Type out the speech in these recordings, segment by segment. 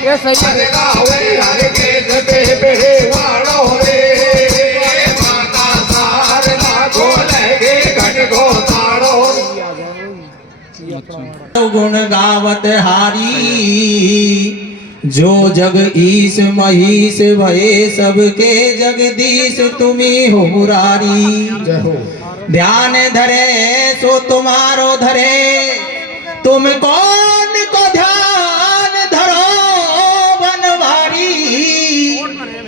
ये सही है। गावे हर केस पे वाड़ो रे माता सारदा को लगे घट को ताड़ो। गुण गावत हारी जो जग ईश महीश भये सबके जगदीश तुम्ही हो मुरारी। ध्यान धरे सो तुम्हारो धरे तुम कौन को ध्यान धरो बनवारी।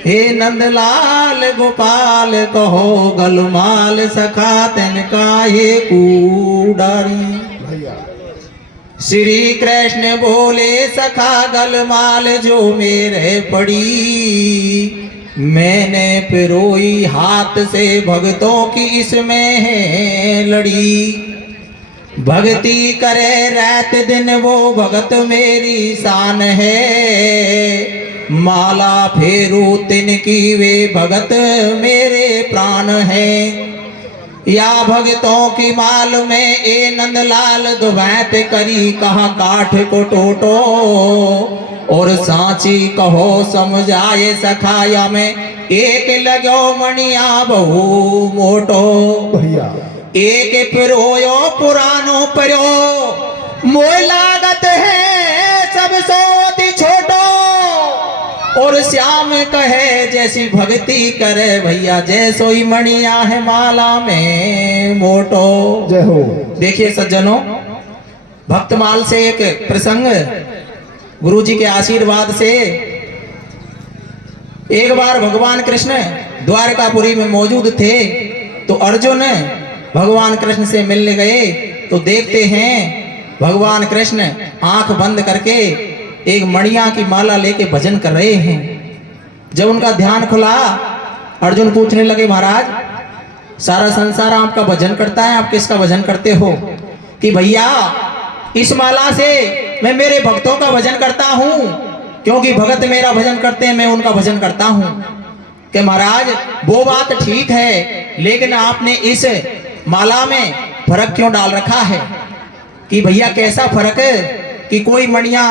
हे नंदलाल गोपाल कहो गलमाल सखा तिनका ये कूडारी। श्री कृष्ण बोले सखा गलमाल जो मेरे पड़ी मैंने पिरोई हाथ से भक्तों की इसमें है लड़ी। भक्ति करे रात दिन वो भगत मेरी शान है माला फेरू तिनकी वे भगत मेरे प्राण है। या भगतों की माल में ए नंदलाल दुबैत करी कहा काठ को टोटो और सांची कहो समझाए सखाया में एक लगो मणिया बहु मोटो। एक पिरोयो पुरानो परो मोय लागत है सब सोती छोटो। और श्याम कहे जैसी भक्ति करे भैया जैसो ही मणिया है माला में मोटो। जय हो। देखिए सज्जनों भक्तमाल से एक प्रसंग गुरुजी के आशीर्वाद से एक बार भगवान कृष्ण द्वारकापुरी में मौजूद थे तो अर्जुन भगवान कृष्ण से मिलने गए तो देखते हैं भगवान कृष्ण आंख बंद करके एक मणिया की माला लेके भजन कर रहे हैं। जब उनका ध्यान खुला अर्जुन पूछने लगे महाराज सारा संसार आपका भजन करता है आप किसका भजन करते हो। कि भैया इस माला से मैं मेरे भक्तों का भजन करता हूं क्योंकि भगत मेरा भजन करते हैं मैं उनका भजन करता हूं। कि महाराज वो बात ठीक है लेकिन आपने इस माला में फर्क क्यों डाल रखा है। कि भैया कैसा फर्क है कि कोई मणिया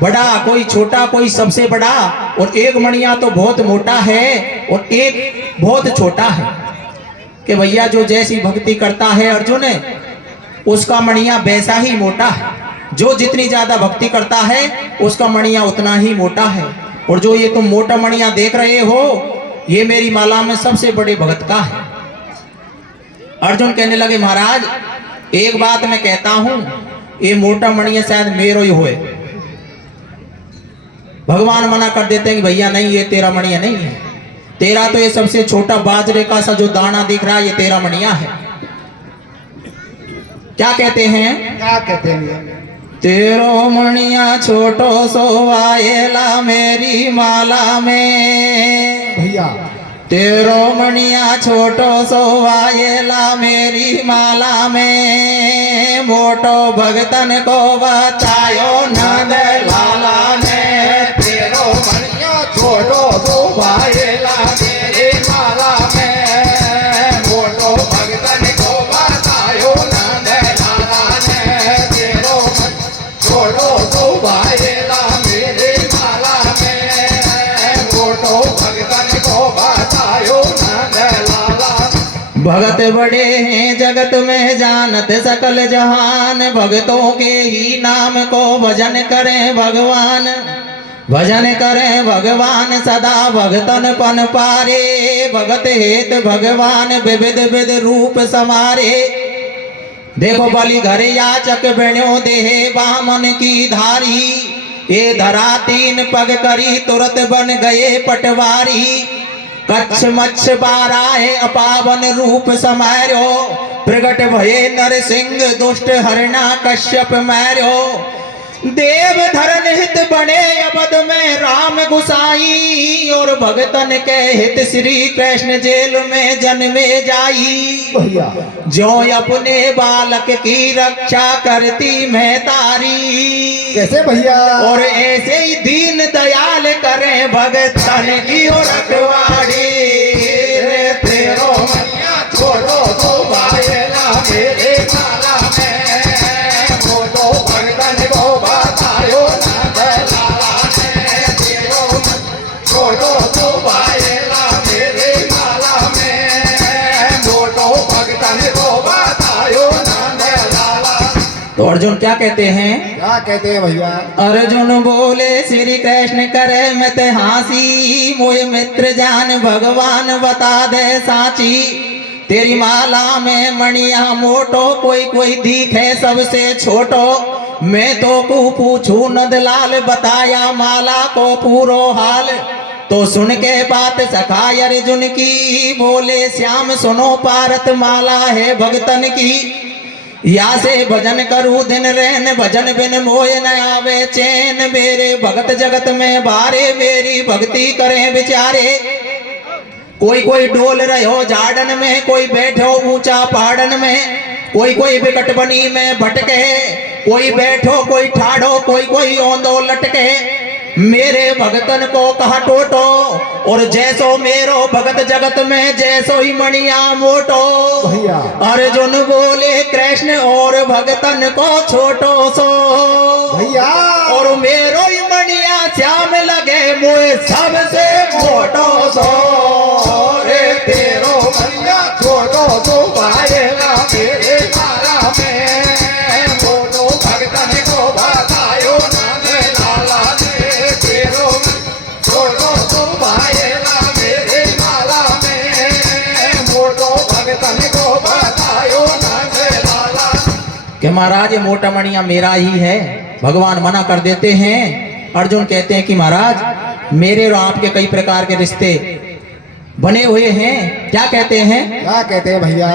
बड़ा कोई छोटा कोई सबसे बड़ा और एक मणिया तो बहुत मोटा है और एक बहुत छोटा है। कि भैया जो जैसी भक्ति करता है अर्जुन उसका मणिया वैसा ही मोटा है। जो जितनी ज्यादा भक्ति करता है उसका मणिया उतना ही मोटा है। और जो ये तुम मोटा मणिया देख रहे हो ये मेरी माला में सबसे बड़े भगत का है। अर्जुन कहने लगे महाराज एक बात मैं कहता हूं ये मोटा मणिया शायद मेरो ही होए। भगवान मना कर देते हैं कि भैया नहीं ये तेरा मणिया नहीं है तेरा तो ये सबसे छोटा बाजरे का सा जो दाना दिख रहा है ये तेरा मणिया है। क्या कहते हैं क्या कहते हैं तेरो मणिया छोटो सोवाएला मेरी माला में। भैया तेरो मणिया छोटो सोवाएला मेरी माला में मोटो भगतन को बतायो नंद लाला ने। तेरो मणिया छोटो शोभाएला मेरे माला में मोटो भगतन को बतायो नंद लाला ने। तेरो छोटो शोभाएला मेरे माला में मोटो भगतन को बतायो नंद लाला। भगत बड़े हैं जगत में जानत सकल जहान भगतों के ही नाम को भजन करें भगवान। भजन करें भगवान सदा भगतन पन पारे भगत हेत भगवान विविध विध रूप समारे। देखो बलि घर याचक बण्यो देहे बामन की धारी ये धरा तीन पग करी तुरत बन गए पटवारी। कच्छ मच्छ बाराए अपावन रूप समारो प्रगट भये नरसिंह दुष्ट हरणा कश्यप मारो। देव धरन हित बने अवध में राम गुसाई और भगतन के हित श्री कृष्ण जेल में जन्मे जाई। जो अपने बालक की रक्षा करती मैं तारी कैसे भैया और ऐसे ही दीन दयाल करें भगतन की और रखवाड़ी। तेरो मणिया छोटो शोभाएला मेरे माला में मोटो भगतन को बतायो नंद लाला ने। अर्जुन क्या कहते हैं? क्या कहते हैं भैया? अर्जुन बोले श्री कृष्ण करे मत हासी, मोय मित्र जान भगवान बता दे साची। तेरी माला में मणिया मोटो, कोई कोई दिखे सबसे छोटो। मैं तो को पूछू नंदलाल, बताया माला को पूरो हाल। तो सुन के बात सखा अर्जुन की, बोले श्याम सुनो पारत माला है भगतन की। या से भजन करूं दिन रैन, भजन बिन मोय न आवे चैन। मेरे भगत जगत में बारे, मेरी भक्ति करें बिचारे। कोई कोई डोल रहो झाड़न में, कोई बैठो ऊंचा पहाड़न में। कोई कोई विकट बनी में भटके, कोई बैठो कोई ठाड़ो, कोई कोई औंधो लटके। मेरे भगतन को कहा टोटो, और जैसो मेरो भगत जगत में, जैसो ही मणिया मोटो। भैया अर्जुन बोले कृष्ण और भगतन को छोटो सो। भैया और मेरो ही मणिया श्याम लगे, मोए सबसे मोटो सो। रे तेरो मनिया छोटो तो पाएगा मेरे माला में। मोटो भगतन को बतायो नंद लाला ने। तेरो छोटो तो पाएगा मेरे माला में। मोटो भगतन को बतायो नंद लाला। कि महाराज ये मोटा मणिया मेरा ही है, भगवान मना कर देते हैं। अर्जुन कहते हैं कि महाराज मेरे और आपके कई प्रकार के रिश्ते बने हुए हैं। क्या कहते हैं? क्या कहते हैं भैया?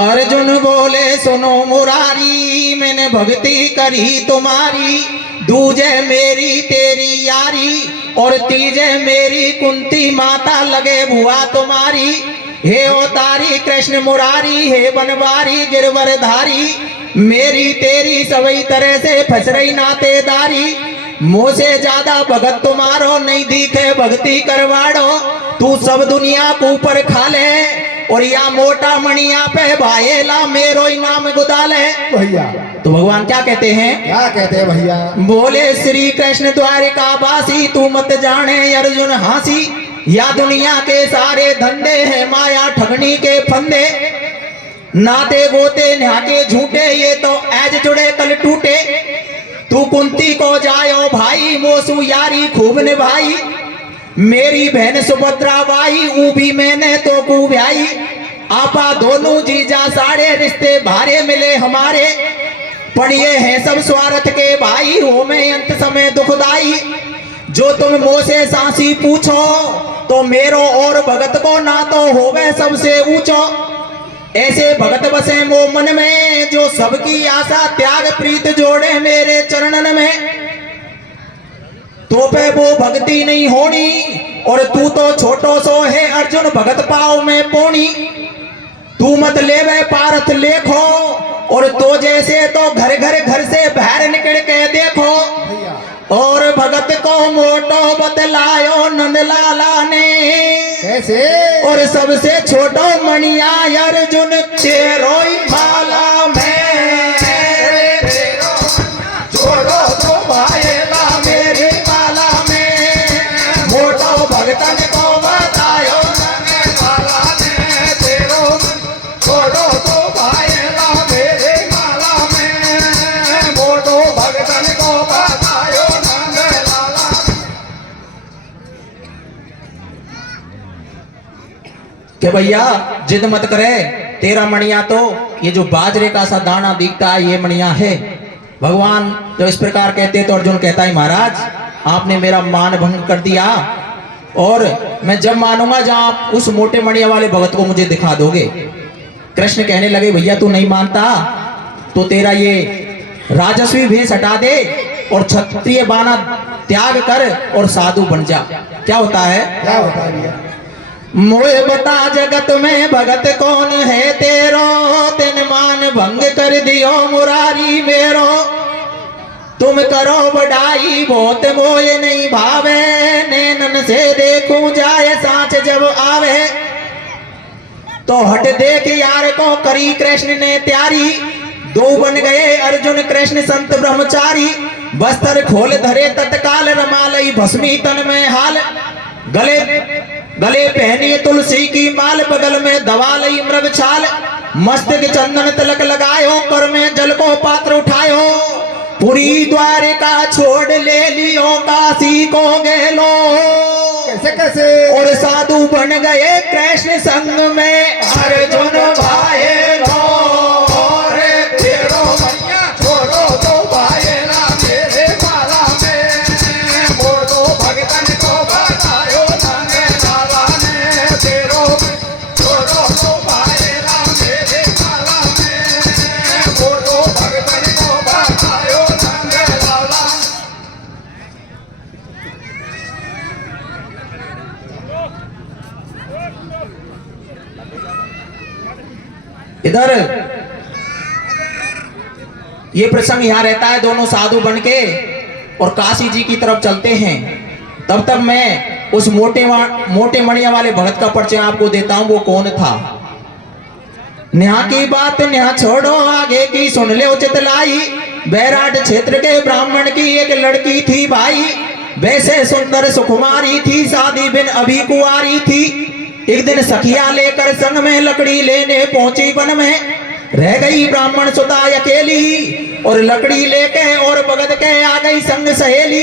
अर्जुन बोले सुनो मुरारी, मैंने भक्ति करी तुम्हारी। दूजे मेरी तेरी यारी, और तीजे मेरी कुंती माता लगे बुआ तुम्हारी। हे अवतारी कृष्ण मुरारी, हे बनवारी गिरवरधारी। मेरी तेरी सभी तरह से फंस रही नातेदारी। मुझसे ज्यादा भगत तुम्हारो नहीं दिखे, भक्ति करवाड़ो। तू सब दुनिया को ऊपर खा ले, और या मोटा मणिया पे भाएला मेरो इनाम गुदाले। भैया तो भगवान क्या कहते हैं? क्या कहते हैं भैया? बोले श्री कृष्ण द्वारिका वासी, तू मत जाने अर्जुन हासी। या दुनिया के सारे धंधे हैं माया ठगनी के फंदे। नाते गोते न्याके झूठे, ये तो आज जुड़े कल टूटे। तू कुंती को जायो भाई, मोसू यारी खूब निभाई। मेरी बहन सुभद्रा बाई, ऊ भी मैंने तो को ब्याई। आपा दोनों जीजा सारे रिश्ते भारे मिले हमारे। पढ़िए हैं सब स्वार्थ के भाई, हो में अंत समय दुखदाई। जो तुम मोसे सांसी पूछो, तो मेरो और भगत को ना तो होवे सबसे ऊंचो। ऐसे भगत बसे मो मन में, जो सबकी आशा त्याग प्रीत जोड़े मेरे चरणन में। तो पे वो भक्ति नहीं होनी, और तू तो छोटो सो है अर्जुन भगत पाओ में पोनी। तू मत लेवे पारथ लेखो, और तो जैसे तो घर घर घर से बाहर निकल के देखो। और भगत को मोटो बतलायो नंदलाला ने। कैसे? और सबसे छोटो मणिया अर्जुन तेरो ही माला में। छोड़ो तो भाएगा मेरी माला में। मोटो भगतन को बतायो नंद लाला ने। तेरो छोड़ो तो भाएगा मेरी माला में। मोटो भगतन को बतायो नंद लाला। कि भैया जिद मत करे, तेरा मणिया तो ये जो बाजरे का सा दाना दिखता है ये मणिया है। भगवान जब इस प्रकार कहते तो अर्जुन कहता है महाराज आपने मेरा मान भंग कर दिया, और मैं जब मानूंगा जहां आप उस मोटे मणिया वाले भगत को मुझे दिखा दोगे। कृष्ण कहने लगे भैया तू नहीं मानता तो तेरा ये राजस्वी भेष हटा दे, और क्षत्रिय बाना त्याग कर और साधु बन जा। क्या होता है? क्या होता है भैया? मोए बता जगत में भगत कौन है तेरो, तिन मान भंग कर दियो मुरारी मेरो। तुम करो बढ़ाई बहुत मोए नहीं भावे, नैनन से देखूं जाए सांच जब आवे। तो हट देख यार को करी कृष्ण ने त्यारी, दो बन गए अर्जुन कृष्ण संत ब्रह्मचारी। बस्तर खोल धरे तत्काल रमालई भस्मी तन में हाल, गले गले पहनी तुलसी की माल, बगल में दवा लई मृग छाल। मस्तक चंदन तिलक लगायो, कर में जल को पात्र उठायो, पुरी द्वारिका छोड़ ले लियो, काशी को गेलो। कैसे कैसे और साधु बन गए कृष्ण संग में अर्जुन भाई लो। रे तेरो भैया छोड़ो तो भाई ना मेरे माला में, बोलो भगतन को बतायो संगे लाला ने। तेरो छोड़ो तो भाई ना मेरे माला में, बोलो भगतन को बतायो संगे लाला। इधर ये प्रसंग यहाँ रहता है, दोनों साधु बन के और काशी जी की तरफ चलते हैं। तब तक मैं उस मोटे मणिया वाले भगत का परिचय आपको देता हूं, वो कौन था। नेहा की बात नेहा छोड़ो, आगे की सुन ले उचित लाई। बैराट क्षेत्र के ब्राह्मण की एक लड़की थी भाई, वैसे सुंदर सुकुमारी थी, शादी बिन अभी कुंवारी थी। एक दिन सखिया लेकर संग में लकड़ी लेने पहुंची वन में, रह गई ब्राह्मण सुता अकेली, और लकड़ी लेके और बगद के आ गई संग सहेली।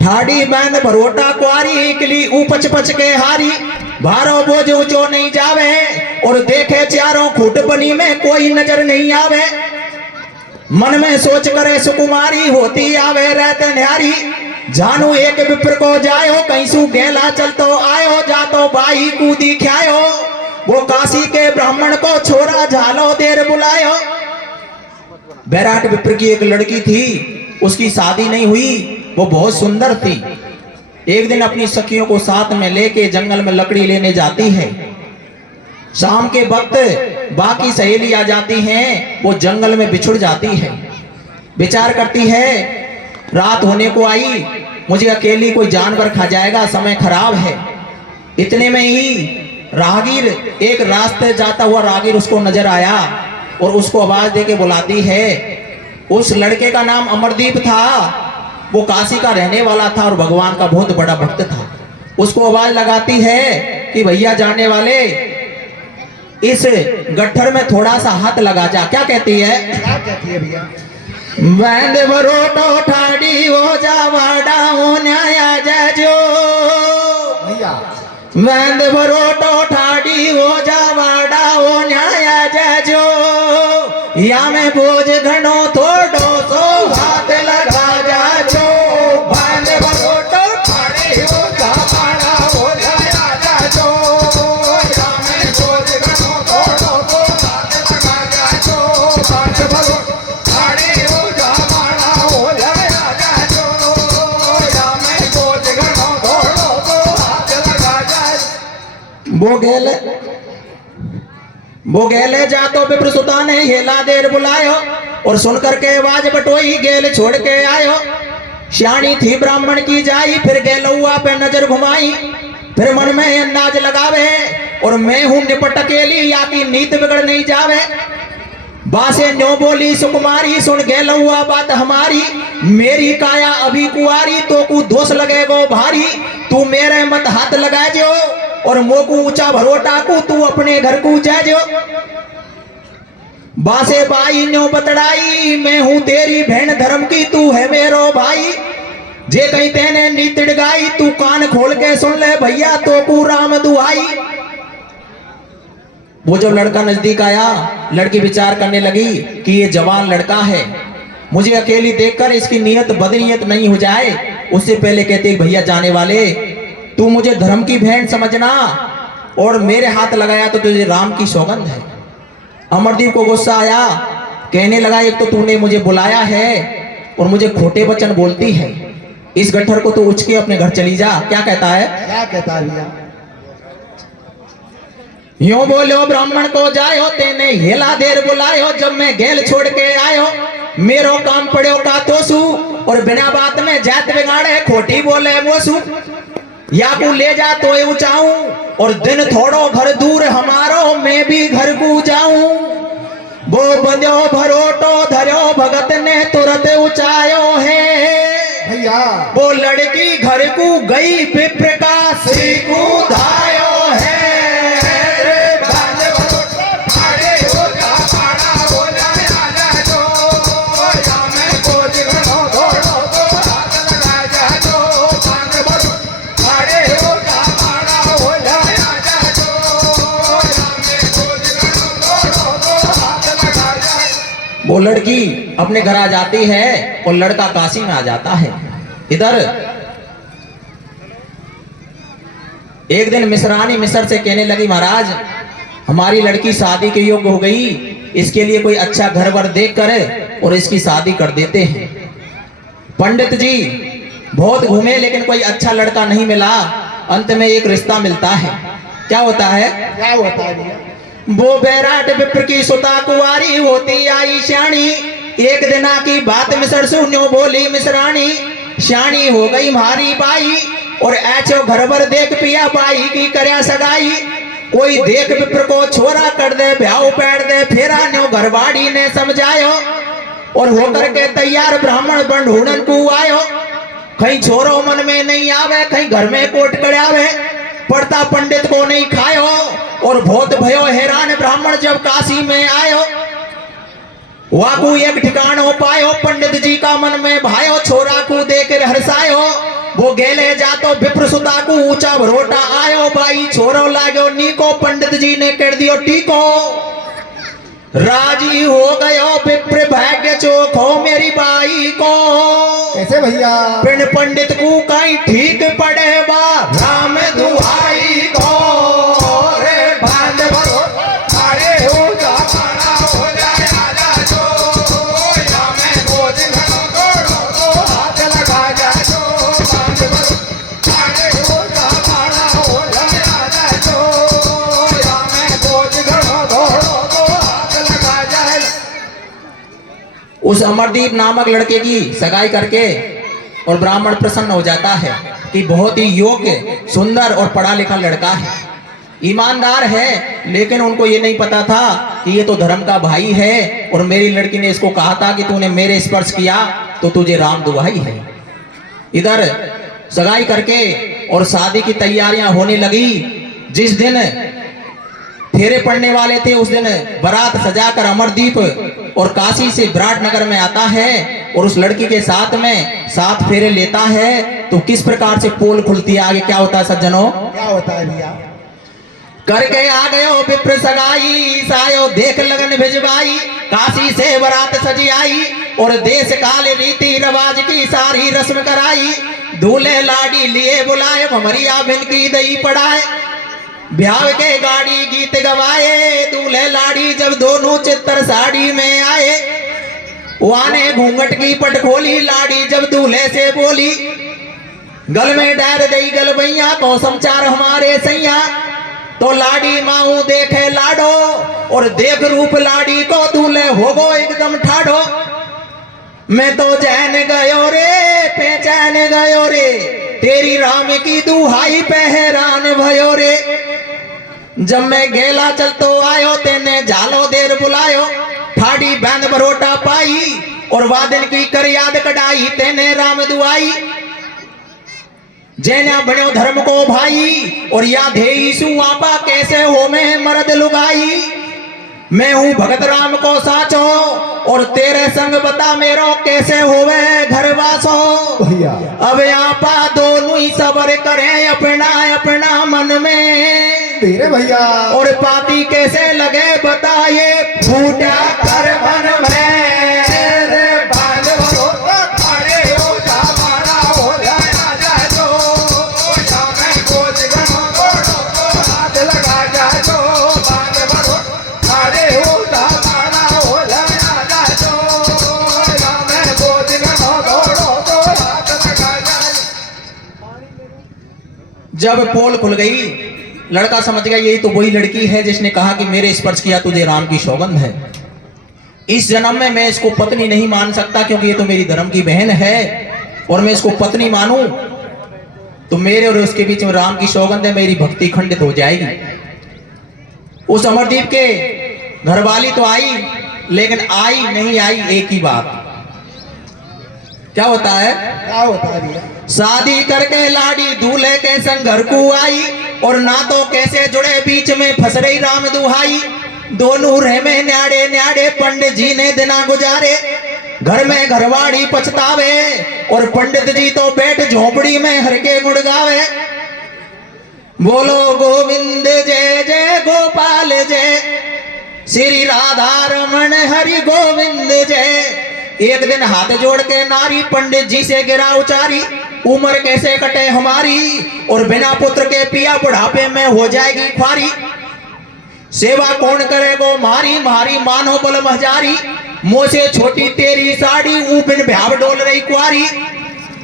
ठाड़ी बांध भरोटा कुआरी, इकली उपच पच के हारी। भारो बोझ ऊंचो नहीं जावे, और देखे चारों खूट बनी में कोई नजर नहीं आवे। मन में सोच करे सुकुमारी, होती आवे रहते न्यारी। जानू एक विप्र को जायो, कहीं सु गेला चलतो आयो, जातो बाई कूदी ख्यायो। वो काशी के ब्राह्मण को छोरा झालो देर बुलायो। बैराट विप्र की एक लड़की थी, उसकी शादी नहीं हुई, वो बहुत सुंदर थी। एक दिन अपनी सखियों को साथ में लेके जंगल में लकड़ी लेने जाती है। शाम के वक्त बाकी सहेली आ जाती हैं, वो जंगल में बिछुड़ जाती है। विचार करती है रात होने को आई, मुझे अकेली कोई जानवर खा जाएगा, समय खराब है। इतने में ही राहगीर, एक रास्ते जाता हुआ राहगीर उसको नजर आया और उसको आवाज देके बुलाती है। उस लड़के का नाम अमरदीप था, वो काशी का रहने वाला था और भगवान का बहुत बड़ा भक्त था। उसको आवाज लगाती है कि भैया जाने वाले, इस गट्ठर में थोड़ा सा हाथ लगा जा। क्या कहती है? क्या कहती है भैया? बैंड बरोटो ठाड़ी हो जा वाडा हो न्याया जाजो। भैया बैंड बरोटो ठाड़ी हो जा वाडा हो न्याया जाजो। या में बोझ घणो थोड़ो सो हाथ लगा जाजो। बैंड बरोटो ठाड़ी हो जा वाडा हो न्याया जाजो। या में बोझ घणो थोड़ो सो हाथ लगा जाजो। बैंड बरोटो ठाड़ी हो जा वाडा हो न्याया जाजो। या में बोझ घणो थोड़ो सो हाथ लगा जाजो। वो गेले जा तो विप्र सुता ने हेला देर बुलायो, और सुनकर के आवाज बटोई गेल छोड़ के आयो। श्याणी थी ब्राह्मण की जाई, फिर गेलुआ पे नजर घुमाई। फिर मन में अंदाज लगावे, और मैं हूं निपट अकेली, या की नीत बिगड़ नहीं जावे। बासे न्यो बोली सुकुमारी, सुन गेलुआ बात हमारी। मेरी काया अभी कुआरी, तो कु दोष लगे गो भारी। तू मेरे मत हाथ लगा जो, और मोकू ऊंचा भरोटा को तू अपने घर को जाजो। बासे बाई न्यो बतड़ाई, मैं हूं तेरी बहन धर्म की, तू है मेरो भाई। जे कहीं तेने नीतिड़ गाई, तू कान खोल के सुन ले भैया, तो कु राम दुहाई। वो जब लड़का नजदीक आया, लड़की विचार करने लगी कि ये जवान लड़का है, मुझे अकेली देखकर इसकी नीयत बदनीयत नहीं हो जाए। उससे पहले कहते भैया जाने वाले, तू मुझे धर्म की बहन समझना, और मेरे हाथ लगाया तो तुझे राम की सौगंध है। अमरदीप को गुस्सा आया, कहने लगा एक तो तूने मुझे बुलाया है और मुझे खोटे वचन बोलती है, इस गट्ठर को तो उठ के अपने घर चली जा। क्या कहता है? क्या कहता है भैया? यूं बोलो ब्राह्मण को जायो, तेने हेला देर बुलायो। जब मैं गेल छोड़ के आयो, मेरो काम पड़ो का तोसू, और बिना बात में जात बिगाड़े खोटी बोले मोसू। या को ले जा तो ऊंचाऊं, और दिन थोड़ो घर दूर हमारो, मैं भी घर को जाऊं। वो बंध्यो भरोटो धर्यो, भगत ने तुरंत ऊंचायो है। भैया वो लड़की घर को गई, विप्र का श्री को वो लड़की अपने घर आ जाती है और लड़का काशी में आ जाता है। इधर एक दिन मिस्रानी मिस्र से कहने लगी, महाराज हमारी लड़की शादी के योग्य हो गई, इसके लिए कोई अच्छा घर वर देख कर और इसकी शादी कर देते हैं। पंडित जी बहुत घूमे लेकिन कोई अच्छा लड़का नहीं मिला। अंत में एक रिश्ता मिलता है। क्या होता है? क्या होता है भैया? वो बैराट विप्र की सुता कुंवारी होती आई श्याणी। एक दिना की बात मिसर सुन्यो बोली मिसरानी, श्याणी हो गई मारी बाई और ऐचो घर भर देख पिया बाई की करया सगाई। कोई देख विप्र को छोरा कर दे, ब्याह पैर दे, फेरा न्यो घरवाड़ी ने समझायो और होकर के तैयार ब्राह्मण बंढूणन को आयो। कहीं छोरो मन में नहीं आवे, कहीं घर में कोट कड़ावे, पड़ता पंडित को नहीं खायो और बहुत भयो हैरान ब्राह्मण जब काशी में आयो। वाकू एक ठिकानो पायो, पंडित जी का मन में भायो, छोरा को देख हर्षायो। वो गेले जातो विप्र सुता को ऊंचा भरोटा आयो, बाई छोरो लागो नीको, पंडित जी ने कर दियो टीको। राजी हो गयो विप्र भाग्य चोखो मेरी बाई को। कैसे भैया? पिंड पंडित को कहीं ठीक पड़े बा राम दुहाई को। रे बांध भरो अरे हो जा मारा हो जाए आजा जो, या मैं गोद घड़ो दो हाथ लगा जा जो। बांध भरो अरे हो जा मारा हो जाए आजा जो, या मैं गोद घड़ो दो हाथ लगा जाए। उस अमरदीप नामक लड़के की सगाई करके और ब्राह्मण प्रसन्न हो जाता है कि बहुत ही योग्य, सुंदर और पढ़ा लिखा लड़का है, ईमानदार है। लेकिन उनको ये नहीं पता था कि ये तो धर्म का भाई है और मेरी लड़की ने इसको कहा था कि तूने मेरे स्पर्श किया तो तुझे राम दुहाई है। इधर सगाई करके और शादी की तैयारियां होने लगी। जिस दिन फेरे पड़ने वाले थे उस दिन बारात सजाकर अमरदीप और काशी से विराटनगर में आता है और उस लड़की के साथ में 7 फेरे लेता है। तो किस प्रकार से पोल खुलती है, आगे क्या होता है सज्जनों? क्या होता है भैया? करके आ गयो विप्र सगाई, सायो देख लगन भिजवाई। काशी से बारात सजी आई और देश काल रीति रिवाज की सारी रस्म कराई। दूल्हे लाड़ी लिए बुलाए, भमरिया बिन की दई पड़ाए। ब्याह के गाड़ी गीत गवाए, दूल्हे लाड़ी जब दोनों चित्तर साड़ी में आए। वाने घूंघट की पट खोली, लाड़ी जब दूल्हे से बोली, गल में डार गई गलबैया को समाचार हमारे सैया। तो लाड़ी माऊ देखे लाडो और देख रूप लाड़ी को, दूल्हे हो गो एकदम ठाडो। मैं तो जैन गयो रे पहचान गयो रे, तेरी राम की दुहाई पे हैरान भयो रे। जब मैं गेला चलतो आयो, तेने झालो देर बुलायो। ठाडी बैंद बरोटा पाई और वादन की कर याद कटाई, तेने राम दुआई। जैना बनो धर्म को भाई और या धेई सुआपा, कैसे हो मैं मर्द लुगाई। मैं हूँ भगत राम को साचो और तेरे संग बता मेरो, कैसे होवे घर वासो। भैया अब आपा दोनों ही सबर करें अपना अपना मन में। तेरे भैया और पापी कैसे लगे बताए, फूटा कर मन में। रे बांध भरो अरे हो जा मारा हो जाए आजा जो, या मैं गोद घड़ो दो हाथ लगा जा जो। बांध भरो अरे हो जा मारा हो जाए आजा जो, या मैं गोद घड़ो दो हाथ लगा जाए। जब पोल खुल गई, लड़का समझ गया यही तो वही लड़की है जिसने कहा कि मेरे स्पर्श किया तुझे राम की सौगंध है। इस जन्म में मैं इसको पत्नी नहीं मान सकता क्योंकि ये तो मेरी धर्म की बहन है, और मैं इसको पत्नी मानूं तो मेरे और उसके बीच में राम की सौगंध है, मेरी भक्ति खंडित हो जाएगी। उस अमरदीप के घरवाली तो आई लेकिन आई नहीं आई एक ही बात। क्या होता है? क्या होता है भैया? शादी करके लाड़ी दूल्हे के संग घर को आई और ना तो कैसे जुड़े बीच में फंस रही राम दुहाई। दोनों रह में न्याड़े न्याड़े पंडित जी ने दिना गुजारे। घर में घरवाड़ी पछतावे और पंडित जी तो बैठ झोपड़ी में हर के गुड़ गावे। बोलो गोविंद जय जय गोपाल जय, श्री राधा रमन हरि गोविंद जय। एक दिन हाथ जोड़ के नारी पंडित जी से गिरा उचारी, उम्र कैसे कटे हमारी, और बिना पुत्र के पिया बुढ़ापे में हो जाएगी ख्वारी। सेवा कौन करेगो मारी, मारी मानो बल महजारी, मुँह से छोटी तेरी साड़ी, ऊपिन भ्याव डोल रही कुआरी।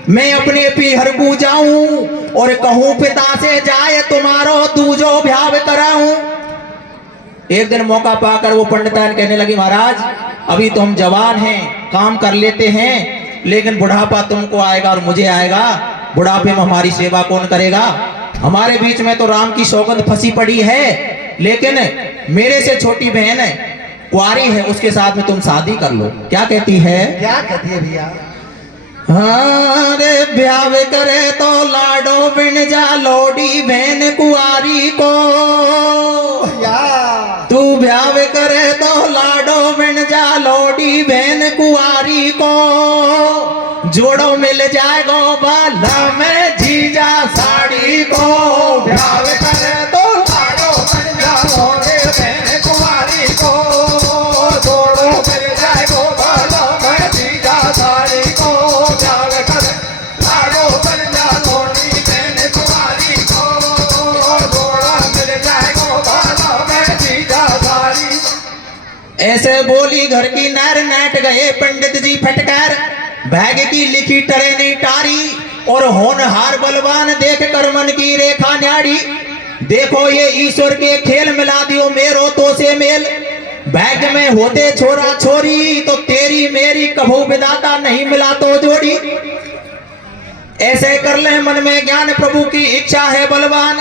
मैं अपने पीहर को जाऊं और कहूं पिता से जाए तुम्हारो दूजो भ्याव कराऊं। एक दिन मौका पाकर वो पंडितान कहने लगी, महाराज अभी तो हम जवान हैं, काम कर लेते हैं, लेकिन बुढ़ापा तुमको आएगा और मुझे आएगा, बुढ़ापे में हमारी सेवा कौन करेगा। हमारे बीच में तो राम की सौगंध फंसी पड़ी है, लेकिन मेरे से छोटी बहन है, कुंवारी है, उसके साथ में तुम शादी कर लो। क्या कहती है? क्या कहती है भैया? हाँ रे ब्याह करे तो लाडो बिन जा लोडी बहन कुआरी को, भैया तू ब्याह करे तो लाडो बिन जा लोडी बहन कुआरी को, जोड़ो मिल जाएगो बाला में जीजा साड़ी को। ब्याह करे तो लाडो बन जा लोडी बहन कुंवारी को, जोड़ो मिल जाएगो बाला में जीजा साड़ी को। ब्याह करे लाडो बन जा लोडी बहन कुंवारी को, जोड़ो मिल जाएगो बाला में जीजा साड़ी। ऐसे बोली घर की नर नाट गए पंडित जी फटकार, भाग्य की लिखी टरेनी टारी, और होनहार बलवान देख कर मन की रेखा न्याड़ी। देखो ये ईश्वर के खेल, मिला दियो मेरो तो से मेल, भाग्य में होते छोरा छोरी, तो तेरी मेरी कभू विदाता नहीं मिला तो जोड़ी। ऐसे कर ले मन में ज्ञान, प्रभु की इच्छा है बलवान,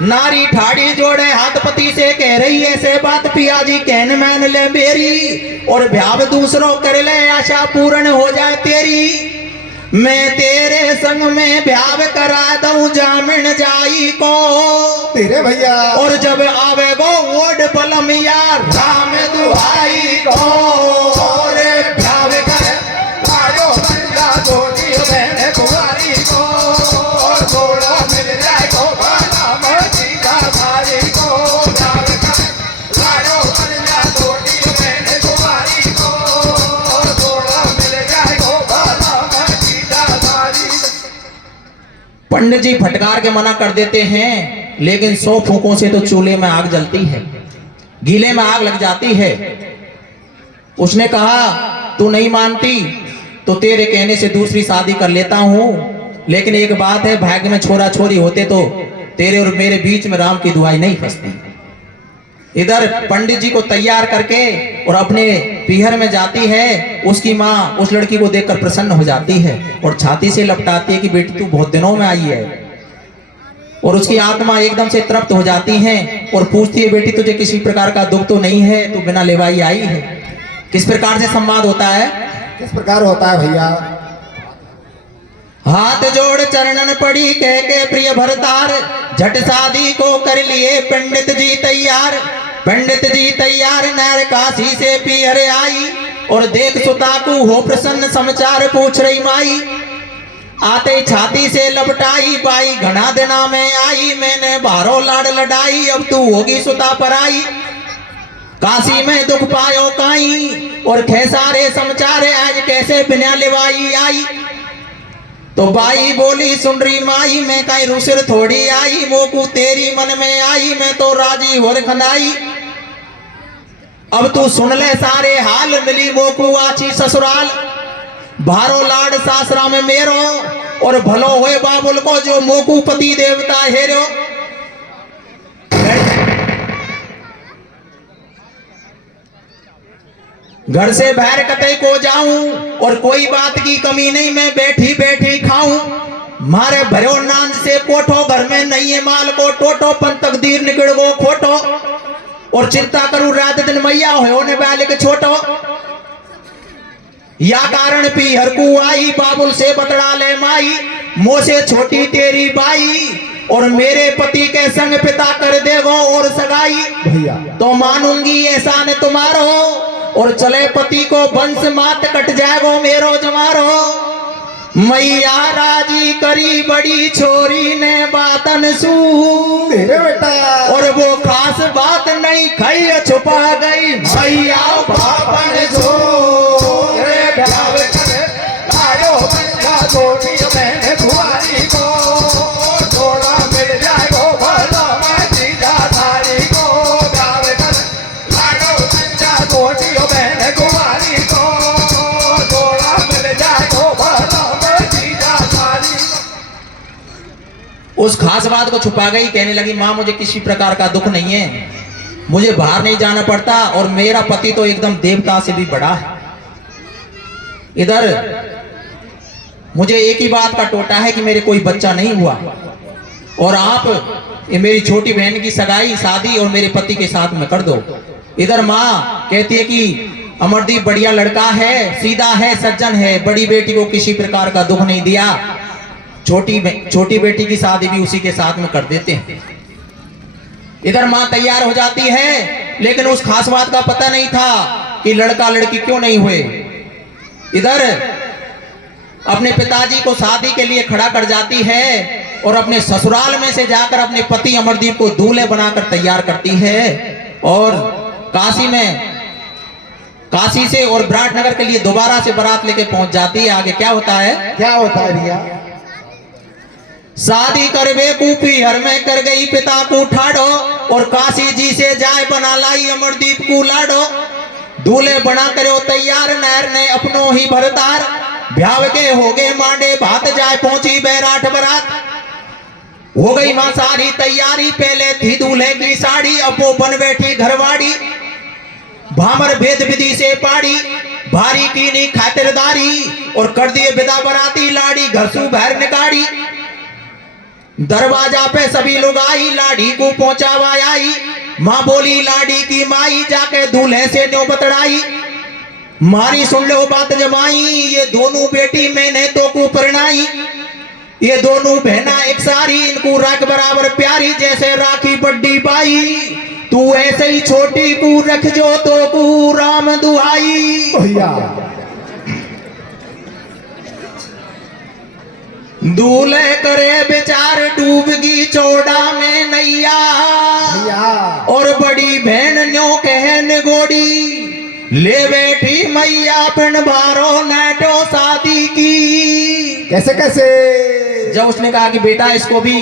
नारी ठाड़ी जोड़े हाथ पति से कह रही ऐसे बात, पिया जी कहन मान ले मेरी, और भ्याव दूसरों कर ले आशा पूर्ण हो जाए तेरी। मैं तेरे संग में भ्याव करा दूं जामिन जाई को, तेरे भैया और जब आवे गो ओड पलम यार राम दुहाई को। रे भ्याव करे लाडो बन जा लोडी बहन कुंवारी को, जोड़ो मिल जाएगो बाला में जीजा साड़ी को। भ्याव करे लाडो बन जा लोडी बहन कुंवारी को, जोड़ो मिल जाएगो बाला में जीजा साड़ी। पंडित जी फटकार के मना कर देते हैं, लेकिन 100 फूकों से तो चूल्हे में आग जलती है, गीले में आग लग जाती है। उसने कहा तू नहीं मानती तो तेरे कहने से दूसरी शादी कर लेता हूं, लेकिन एक बात है, भाग्य में छोरा छोरी होते तो तेरे और मेरे बीच में राम की दुआई नहीं फंसती। इधर पंडित जी को तैयार करके और अपने पीहर में जाती है, उसकी माँ उस लड़की को देखकर प्रसन्न हो जाती है और छाती से लपटाती है कि बेटी तू बहुत दिनों में आई है, और उसकी आत्मा एकदम से तृप्त हो जाती है और पूछती है बेटी तुझे किसी प्रकार का दुख तो नहीं है, तू बिना लेवाई आई है। किस प्रकार से संवाद होता है? किस प्रकार होता है भैया? हाथ जोड़ चरणन पड़ी कह के प्रिय भरतार, झट शादी को कर लिए पंडित जी तैयार। पंडित जी तैयार नर काशी से पीहर आई, और देख सुता को हो प्रसन्न समाचार पूछ रही माई। आते ही छाती से लपटाई पाई, घना दिना में आई, मैंने बारो लाड लड़ाई, अब तू होगी सुता पर आई। काशी में दुख पायो काई, और खेसारे समाचार आज कैसे बिना लेवाई आई। तो बाई बोली सुन रही माई, मैं कहीं रुसिर थोड़ी आई, वो को तेरी मन में आई, मैं तो राजी हो खंदाई। अब तू सुन ले सारे हाल, मिली वो को आची ससुराल, भारो लाड सासरा में मेरो, और भलो होए बाबुल को जो मोकू पति देवता हेरो। घर से बाहर कतई को जाऊं, और कोई बात की कमी नहीं, मैं बैठी बैठी खाऊं। मारे भरो नांद से कोठो, घर में नहीं है माल को टोटो, पन तकदीर निकल गो खोटो, और चिंता करूं रात दिन मैया हो ने बालिक छोटो। या कारण पीहर को आई, बाबुल से बतड़ा ले माई, मोह से छोटी तेरी बाई, और मेरे पति के संग पिता कर देगो और सगाई। भैया तो मानूंगी एहसान तुम्हारो, और चले पति को वंश मात कट जाएगो मेरो जमारो। मैया राजी करी बड़ी छोरी ने बातन सू, मेरे बेटा और वो खास बात नहीं खई छुपा गई मैया बापन सू। रे भ्याव करे लाडो बंदा छोटी बहन कुंवारी को, थोड़ा मिल जाए गो भला मैं जीजा थारी को। भ्याव करे लाडो बंदा छोटी बहन कुंवारी को, थोड़ा मिल जाए गो भला मैं जीजा थारी को। उस खास बात को छुपा गई, कहने लगी माँ मुझे किसी प्रकार का दुख नहीं है, मुझे बाहर नहीं जाना पड़ता और मेरा पति तो एकदम देवता से भी बड़ा है। इधर मुझे एक ही बात का टोटा है कि मेरे कोई बच्चा नहीं हुआ, और आप ये मेरी छोटी बहन की सगाई शादी और मेरे पति के साथ में कर दो। इधर माँ कहती है कि अमरदीप बढ़िया लड़का है, सीधा है, सज्जन है, बड़ी बेटी को किसी प्रकार का दुख नहीं दिया, छोटी बेटी की शादी भी उसी के साथ में कर देते हैं। इधर माँ तैयार हो जाती है, लेकिन उस खास बात का पता नहीं था कि लड़का लड़की क्यों नहीं हुए। इधर अपने पिताजी को शादी के लिए खड़ा कर जाती है और अपने ससुराल में से जाकर अपने पति अमरदीप को दूल्हे बनाकर तैयार करती है, और काशी से और विराटनगर के लिए दोबारा से बारात लेके पहुंच जाती है। आगे क्या होता है? क्या होता है भैया? शादी करवे कूपी हर में कर गई पिता को ठाड़ो, और काशी जी से जाए बना लाई अमरदीप को लाडो। दूल्हे बना करो तैयार नहर ने अपनों ही भरतार, ब्याह के हो गए मांडे भात जाए पहुंची बैराठ बरात। हो गई मां सारी तैयारी, पहले थी दूल्हे की साड़ी, अब वो बन बैठी घरवाड़ी। भामर भेद विधि से पाड़ी, भारी की नी खातिरदारी, और कर दिए विदा बराती लाड़ी घर सु बाहर निकाड़ी। दरवाजा पे सभी लोग आई, लाड़ी को पहुंचावा आई। माँ बोली लाड़ी की माई, जाके दूल्हे से न्यों बतड़ाई। मारी सुन लो बात जमाई, ये दोनों बेटी मैंने तो को परनाई। ये दोनों बहना एक सारी, इनको राख बराबर प्यारी, जैसे राखी बड्डी बाई। तू ऐसे ही छोटी को रख जो तो को राम दुहाई। भैया दूल्हे करे विचार डूबगी चौड़ा में नैया, भैया और बड़ी बहन न्यो कहन गोड़ी, ले बैठी मैया पिन बारो नेटो शादी की। कैसे कैसे? जब उसने कहा कि बेटा इसको भी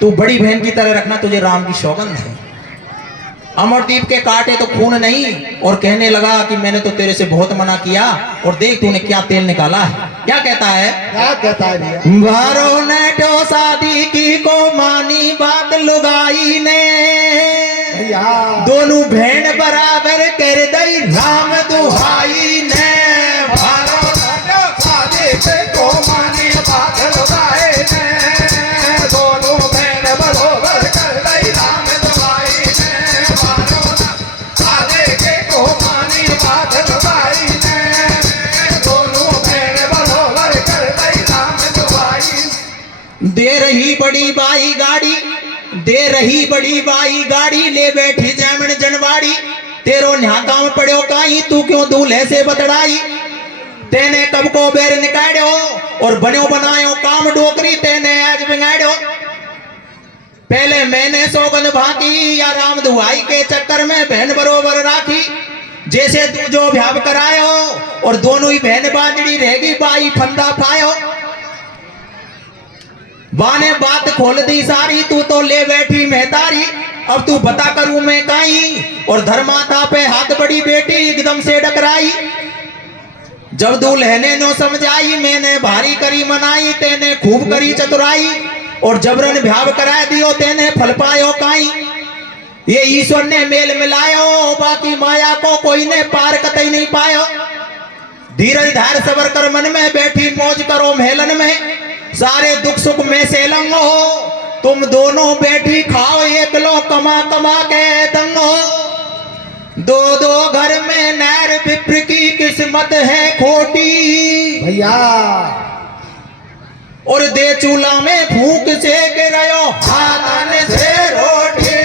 तू बड़ी बहन की तरह रखना, तुझे राम की सौगंध है। अमरदीप के काटे तो खून नहीं, और कहने लगा कि मैंने तो तेरे से बहुत मना किया, और देख तूने क्या तेल निकाला है। क्या कहता है? क्या कहता है भैया? बारो नेटो शादी की को मानी बात लुगाई ने, भैया दोनों बहन बराबर कर दई राम दुहाई ने। भारो लाडो शादी पे को मानी बात लगाए ने, दोनों बहन बरोबर कर गई राम दुहाई ने। भारो शादी के को मानी बात लगाई ने, दोनों बहन बरोबर कर गई राम दुहाई। दे रही बड़ी बाई गाड़ी, दे रही बड़ी बाई गाड़ी, ले बैठी जैमन जनवाड़ी। तेरो यहाँ काम पड़ो काई, तू क्यों दूल्हे से बतड़ाई। तेने कब को बेर निकाड़ो, और बनो बनायो काम डोकरी, तेने आज बिगाड़ो। पहले मैंने सौगंध भागी, या राम दुहाई के चक्कर में बहन बरोबर राखी। जैसे तू जो भ्याव करायो, और दोनों ही बहन बाजड़ी रहेगी, बाई फंदा पायो। बाने बात खोल दी सारी, तू तो ले बैठी महतारी। अब तू बता करूं मैं काई, और धर्माता पे हाथ बड़ी बेटी एकदम से डकराई। जब दूल्हे ने नो समझाई, मैंने भारी करी मनाई, तेने खूब करी चतुराई, और जबरन भ्याव करा दियो, तेने फल पायो काई। ये ईश्वर ने मेल मिलायो, बाकी माया को कोई ने पार कतई नहीं पायो। धीरज धार सबर कर मन में, बैठी मौज करो मेलन में, सारे दुख सुख में से लंगो। तुम दोनों बैठी खाओ एक लो, कमा कमा के दंगो। दो दो घर में नैर विप्र की किस्मत है खोटी, भैया और दे चूल्हा में फूंक सेक रहो हाथन से रोटी।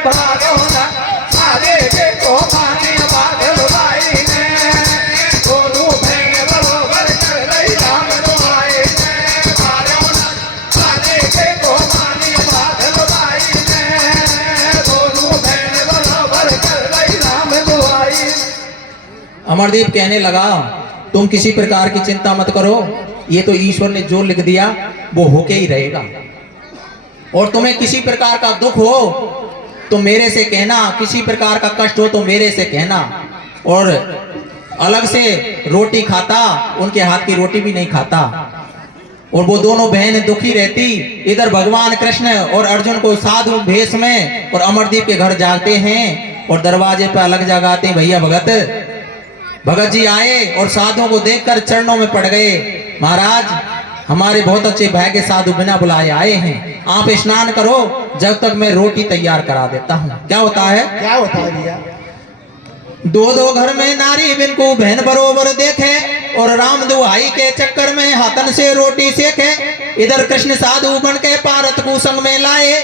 भारो शादी के को मानी बात लगाई ने, दोनों बहन बरोबर कर गई राम अमरदीप कहने लगा तुम किसी प्रकार की चिंता मत करो, ये तो ईश्वर ने जो लिख दिया वो होके ही रहेगा। और तुम्हें किसी प्रकार का दुख हो तो मेरे से कहना, किसी प्रकार का कष्ट हो तो मेरे से कहना। और अलग से रोटी खाता, उनके हाथ की रोटी भी नहीं खाता। और वो दोनों बहन दुखी रहती। इधर भगवान कृष्ण और अर्जुन को साधु भेष में और अमरदीप के घर जाते हैं और दरवाजे पर अलग जगाते हैं, भैया भगत जी आए और साधुओं को देखकर चरणों में पड़ गए। महाराज हमारे बहुत अच्छे भाग्य साधु बिना बुलाए आए हैं, आप स्नान करो जब तक मैं रोटी तैयार करा देता हूँ। क्या होता है? क्या होता है भैया? दो घर में नारी बिन को बहन बरोबर देखे और राम दुहाई के चक्कर में हाथन से रोटी सेके। इधर कृष्ण साधु बन के पारत को संग में लाए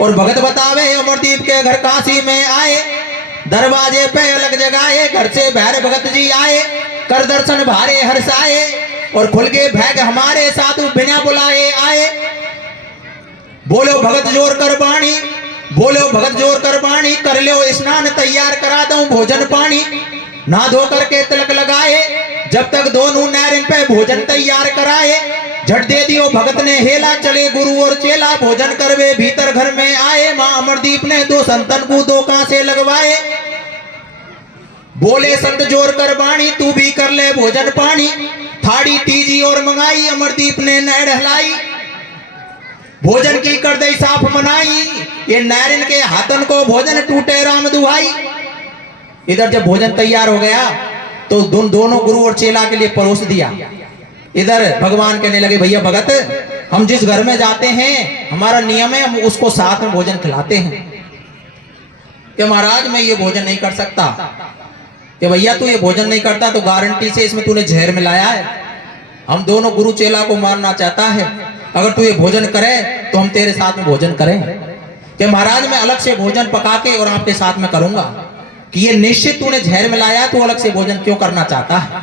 और भगत बतावे अमरदीप के घर काशी में आए। दरवाजे पे अलग जगाए, घर से बाहर भगत जी आए, कर दर्शन भारे हर्षाए और खुल के भैग हमारे साधु बिना बुलाए आए। बोलो भगत जोर कर बाणी, बोलो भगत जोर कर बाणी, कर लो स्नान तैयार करा दूं भोजन पानी। ना धो करके तिलक लगाए, जब तक दोनों नारिन पे भोजन तैयार कराए। झट दे दियो भगत ने हेला, चले गुरु और चेला भोजन करवे भीतर घर में आए। मां अमरदीप ने दो संतन को दो कांसे लगवाए। बोले संत जोर कर बाणी, तू भी कर ले भोजन पानी। थाड़ी तीजी और मंगाई, अमरदीप ने नैड़ हलाई। भोजन की कर दई साफ मनाई, ये नारिन के हाथन को भोजन टूटे राम दुहाई। इधर जब भोजन तैयार हो गया तो दोनों गुरु और चेला के लिए परोस दिया। इधर भगवान कहने लगे भैया भगत, हम जिस घर में जाते हैं हमारा नियम है, हम उसको साथ में भोजन खिलाते हैं। कि महाराज मैं ये भोजन नहीं कर सकता। कि भैया तू ये भोजन नहीं करता तो गारंटी से इसमें तूने जहर मिलाया है, हम दोनों गुरु चेला को मारना चाहता है। अगर तू ये भोजन करे तो हम तेरे साथ में भोजन करें। कि महाराज मैं अलग से भोजन पका के और आपके साथ में करूंगा। कि ये निश्चित तूने जहर मिलाया, तू अलग से भोजन क्यों करना चाहता है?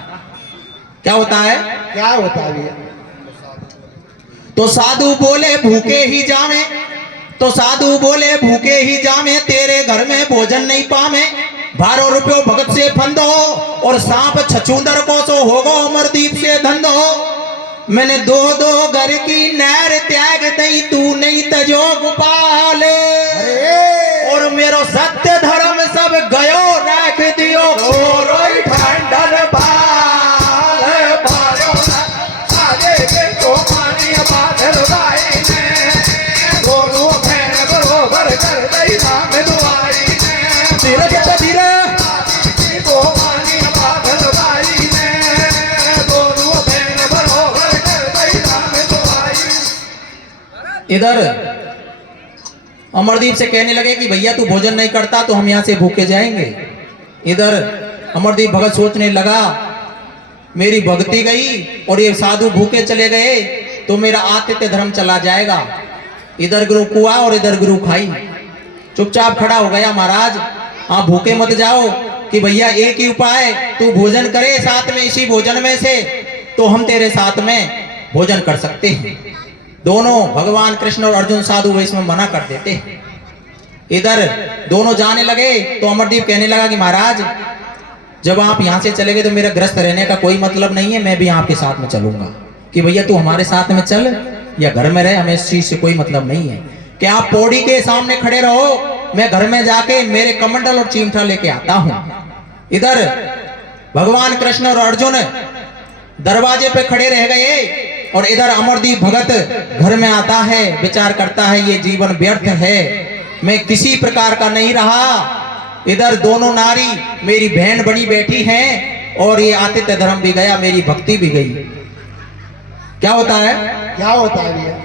क्या होता है? क्या होता है भैया? तो साधु बोले भूखे ही जावे, तो साधु बोले भूखे ही जावे, तेरे घर में भोजन नहीं पावे। 12 रुपयों भगत से फंदो और सांप छछूंदर को सो होगो अमरदीप से धंधो। मैंने दो घर की नैर त्याग दई, तू नहीं तजो गोपाल। और मेरो सत्य धर्म सब गयो रख दियो रोई ठंडन बाल भारो साजे के तो पानी बादल गाई ने। दोनों बहन बरोबर कर दई राम दुआई ने। धीरे कहते धीरे तो पानी बादल गाई ने। दोनों बहन बरोबर कर दई राम दुआई। इधर अमरदीप से कहने लगे कि भैया तू भोजन नहीं करता तो हम यहाँ से भूखे जाएंगे। इधर अमरदीप भगत सोचने लगा मेरी भक्ति गई और ये साधु भूखे चले गए तो मेरा आतिथ्य धर्म चला जाएगा। इधर गुरु कुआ और इधर गुरु खाई। चुपचाप खड़ा हो गया, महाराज आप भूखे मत जाओ। कि भैया एक ही उपाय, तू भोजन करे साथ में, इसी भोजन में से तो हम तेरे साथ में भोजन कर सकते हैं। दोनों भगवान कृष्ण और अर्जुन साधु वेश में मना कर देते हैं। इधर दोनों जाने लगे तो अमरदीप कहने लगा कि महाराज जब आप यहाँ से चले गए तो मेरा ग्रस्त रहने का कोई मतलब नहीं है, मैं भी आपके साथ में चलूंगा। कि भैया तू हमारे साथ में चल या घर में रहे, हमें इस चीज से कोई मतलब नहीं है। कि आप पौड़ी के सामने खड़े रहो, मैं घर में जाके मेरे कमंडल और चिमटा लेके आता हूं। इधर भगवान कृष्ण और अर्जुन दरवाजे पे खड़े रह गए और इधर अमरदीप भगत घर में आता है, विचार करता है ये जीवन व्यर्थ है, मैं किसी प्रकार का नहीं रहा। इधर दोनों नारी मेरी बहन बनी बैठी हैं और ये आतिथ्य धर्म भी गया, मेरी भक्ति भी गई। क्या होता है? क्या होता है भैया?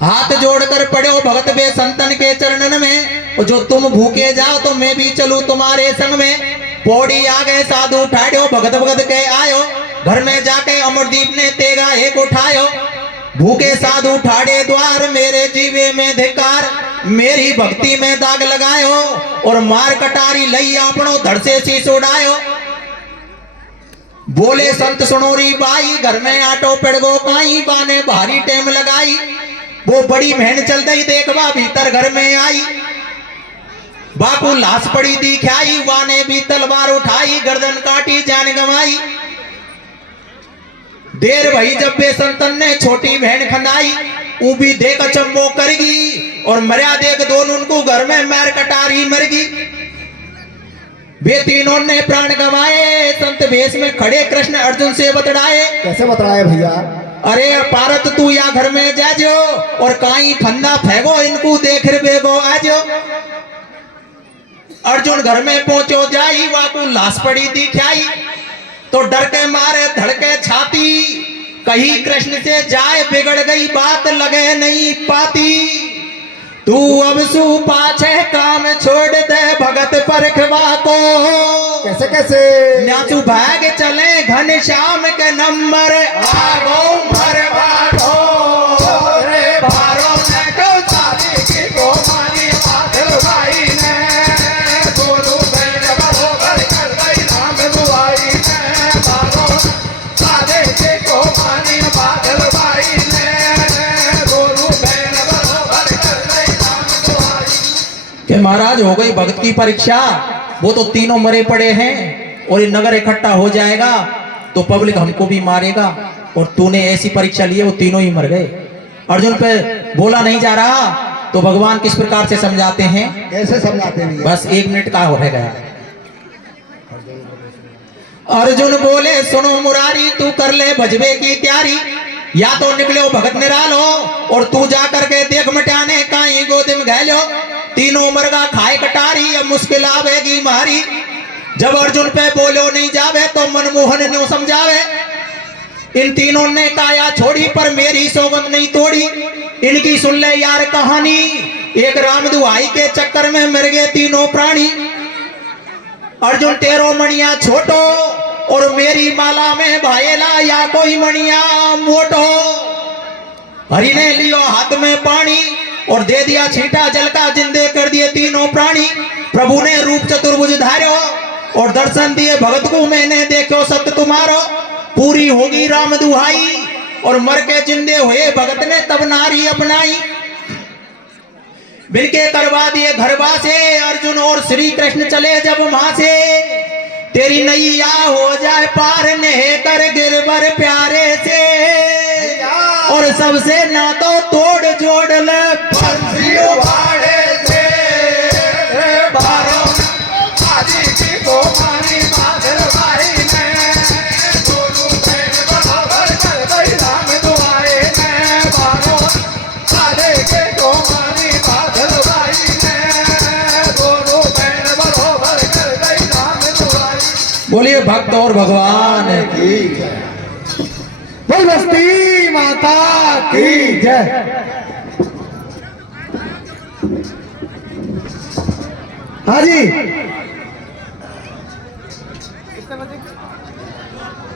हाथ जोड़कर पड़े हो भगत बे संतन के चरणन में, जो तुम भूखे जाओ तो मैं भी चलूं तुम्हारे संग में। पौड़ी आ गए साधु ठाड़ो, भगत भगत के आयो, घर में जाके अमरदीप ने तेगा एक उठायो। भूखे साधु ठाड़े द्वार, मेरे जीवे में धिकार, मेरी भक्ति में दाग लगायो और मार कटारी लई आपनो धड़ से शीश उड़ायो। बोले संत सुनोरी बाई, घर में आटो पेड़गो काई, बाने भारी टेम लगाई। वो बड़ी बहन चल गई देखवा भीतर घर में आई। बाकू लाश पड़ी दिखाई, वाने भी तलवार उठाई, गर्दन काटी जान गंवाई। देर भई जब बेसंतन ने छोटी बहन खंदाई, ऊ भी देख अचंबो करगी और मर्या देख दोनों उनको घर में मार कटारी मरगी। वे तीनों ने प्राण गंवाए, संत भेष में खड़े कृष्ण अर्जुन से बतड़ाए। कैसे बतलाए भैया? अरे पारत तू या घर में जाजो और काई फंदा फेंको, इनको देख रे बेगो आजो। अर्जुन घर में पहुंचो जाई, वाकू लाश पड़ी दिखाई, तो डर के मारे धड़के छाती, कही कृष्ण से जाए बिगड़ गई बात लगे नहीं पाती। तू अब सु पाछे काम छोड़ दे भगत परखवा को, कैसे कैसे? न्यासु भाग चले घन श्याम के नंबर, आगो मर बाढ़ो रे भारो ने को सारी की को मानी बादल भाई ने, दोनों बहन बरोबर कर गई राम दुआई ने, भारो सारे के को मानी बादल भाई ने, दोनों बहन बरोबर कर गई राम दुआई। के महाराज हो गई भगत की परीक्षा, वो तो तीनों मरे पड़े हैं और ये नगर इकट्ठा हो जाएगा तो पब्लिक हमको भी मारेगा, और तूने ऐसी परीक्षा ली है वो तीनों ही मर गए। अर्जुन पे बोला नहीं जा रहा तो भगवान किस प्रकार से समझाते हैं? कैसे समझाते हैं? बस 1 मिनट का हो गया। अर्जुन बोले सुनो मुरारी, तू कर ले भजबे की तैयारी, या तो निकलो भगत निराल हो और तू जा करके देख मटाने काई गोद में घालो। तीनों मरगा खाए कटारी, अब मुश्किल आवेगी मारी। जब अर्जुन पे बोलो नहीं जावे तो मनमोहन न्यू समझावे, इन तीनों ने काया छोड़ी पर मेरी सौगंध नहीं तोड़ी। इनकी सुन ले यार कहानी, एक राम दुहाई के चक्कर में मर गए तीनों प्राणी। अर्जुन तेरो मणिया छोटो और मेरी माला में भाईला या कोई मणिया मोटो। हरि ने लियो हाथ में पानी और दे दिया छींटा जल का, जिंदे कर दिए तीनों प्राणी। प्रभु ने रूप चतुर्भुज धार्यो और दर्शन दिए भगत को, मैंने देखो सत्य तुम्हारो। पूरी होगी राम दुहाई और मर के जिंदे हुए भगत ने तब नारी अपनाई। बिलके करवा दिए घरवा से अर्जुन और श्री कृष्ण चले जब वहां से। तेरी नैया हो जाए पार नेह कर गिरवर प्यारे से, और सबसे ना तो तोड़ जोड़ ले बंसी उबाड़े से। बारों आदि की को मानी बादल भाई ने, दोनों बहन बराबर कर गई राम दुआए ने। बारों आदि की को मानी बादल भाई ने, दोनों बहन बराबर कर गई राम दुआई। बोलिए भक्त और भगवान की जय। बोल बस्ती माता की जय। हाँ जी,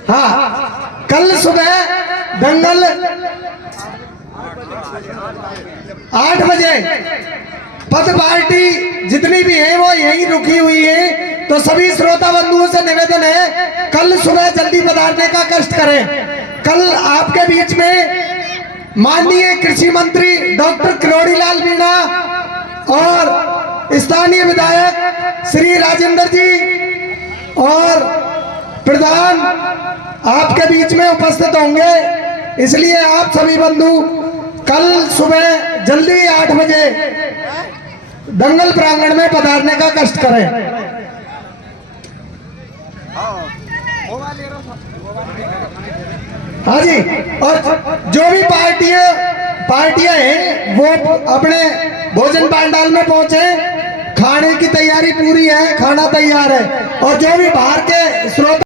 हाँ कल सुबह दंगल 8 बजे पद पार्टी जितनी भी है वो यहीं रुकी हुई है, तो सभी श्रोता बंधुओं से निवेदन है कल सुबह जल्दी पधारने का कष्ट करें। कल आपके बीच में माननीय कृषि मंत्री डॉक्टर किरोड़ीलाल मीणा और स्थानीय विधायक श्री राजेंद्र जी और प्रधान आपके बीच में उपस्थित होंगे, इसलिए आप सभी बंधु कल सुबह जल्दी 8 बजे दंगल प्रांगण में पधारने का कष्ट करें। हाँ जी, और जो भी पार्टियां हैं वो अपने भोजन पांडाल में पहुंचे, खाने की तैयारी पूरी है, खाना तैयार है, और जो भी बाहर के स्रोत